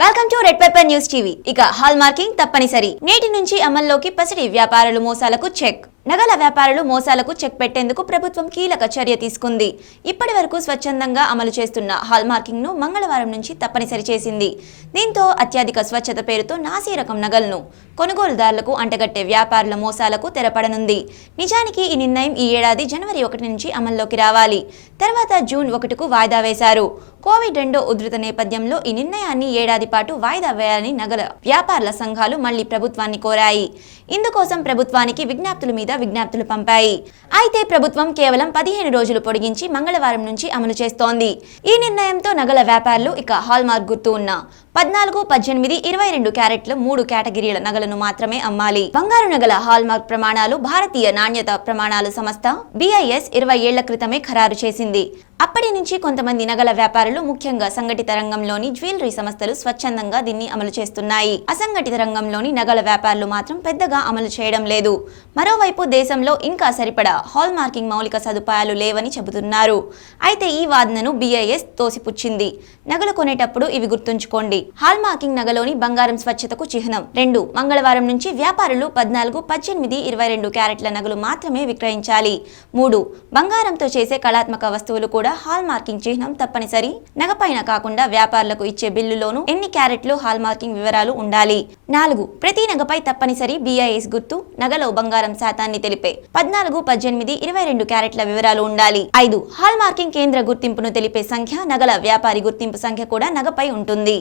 Welcome to red paper news TV ఇక hall marking తప్పనిసరి. నేటి నుంచి అమల్లోకి పసిడి వ్యాపారులు మోసాలకు చెక్ నగల వ్యాపారులు మోసాలకు చెక్ పెట్టేందుకు ప్రభుత్వం కీలక చర్య తీసుకుంది. ఇప్పటి వరకు స్వచ్ఛందంగా అమలు చేస్తున్న హాల్ మార్కింగ్ను మంగళవారం నుంచి తప్పనిసరి చేసింది. దీంతో అత్యధిక స్వచ్ఛత పేరుతో నాసీ రకం నగలను కొనుగోలుదారులకు అంటగట్టే వ్యాపారుల మోసాలకు తెరపడనుంది. నిజానికి ఈ నిర్ణయం ఈ ఏడాది జనవరి ఒకటి నుంచి అమల్లోకి రావాలి. తర్వాత జూన్ ఒకటికు వాయిదా వేశారు. కోవిడ్ రెండో ఉధృత నేపథ్యంలో ఈ నిర్ణయాన్ని ఏడాది పాటు వాయిదా వేయాలని నగల వ్యాపారుల సంఘాలు మళ్ళీ ప్రభుత్వాన్ని కోరాయి. ఇందుకోసం ప్రభుత్వానికి విజ్ఞప్తుల మీద విజ్ఞప్తులు పంపాయి. అయితే ప్రభుత్వం కేవలం పదిహేను రోజులు పొడిగించి మంగళవారం నుంచి అమలు చేస్తోంది. ఈ నిర్ణయంతో నగల వ్యాపారులు ఇక హాల్మార్క్ గుర్తు ఉన్న పద్నాలుగు పద్దెనిమిది ఇరవై రెండు క్యారెట్ల మూడు కేటగిరీల నగలను మాత్రమే అమ్మాలి. బంగారు నగల హాల్మార్క్ ప్రమాణాలు భారతీయ నాణ్యత ప్రమాణాల సంస్థ బిఐఎస్ ఇరవై ఏళ్ళ క్రితమే ఖరారు చేసింది. అప్పటి నుంచి కొంతమంది నగల వ్యాపారులు ముఖ్యంగా సంఘటిత రంగంలోని జ్యువెలరీ సంస్థలు స్వచ్ఛందంగా దీన్ని అమలు చేస్తున్నాయి. అసంఘటిత రంగంలోని నగల వ్యాపారులు మాత్రం పెద్దగా అమలు చేయడం లేదు. మరోవైపు దేశంలో ఇంకా సరిపడా హాల్ మార్కింగ్ మౌలిక సదుపాయాలు లేవని చెబుతున్నారు. అయితే ఈ వాదనను బిఐఎస్ తోసిపుచ్చింది. నగలు కొనేటప్పుడు ఇవి గుర్తుంచుకోండి. హాల్ మార్కింగ్ నగలోని బంగారం స్వచ్ఛతకు చిహ్నం. రెండు మంగళవారం నుంచి వ్యాపారులు పద్నాలుగు పద్దెనిమిది ఇరవై రెండు క్యారెట్ల నగలు మాత్రమే విక్రయించాలి. మూడు బంగారంతో చేసే కళాత్మక వస్తువులు కూడా హాల్ మార్కింగ్ చిహ్నం తప్పనిసరి. నగపైన కాకుండా వ్యాపారులకు ఇచ్చే బిల్లులోనూ ఎన్ని క్యారెట్లు హాల్ మార్కింగ్ వివరాలు ఉండాలి? నాలుగు ప్రతి నగపై తప్పనిసరి బిఐఎస్ గుర్తు నగలో బంగారం శాతాన్ని తెలిపే. పద్నాలుగు పద్దెనిమిది ఇరవై రెండు క్యారెట్ల వివరాలు ఉండాలి. ఐదు హాల్ మార్కింగ్ కేంద్ర గుర్తింపును తెలిపే సంఖ్య నగల వ్యాపారి గుర్తింపు సంఖ్య కూడా నగపై ఉంటుంది.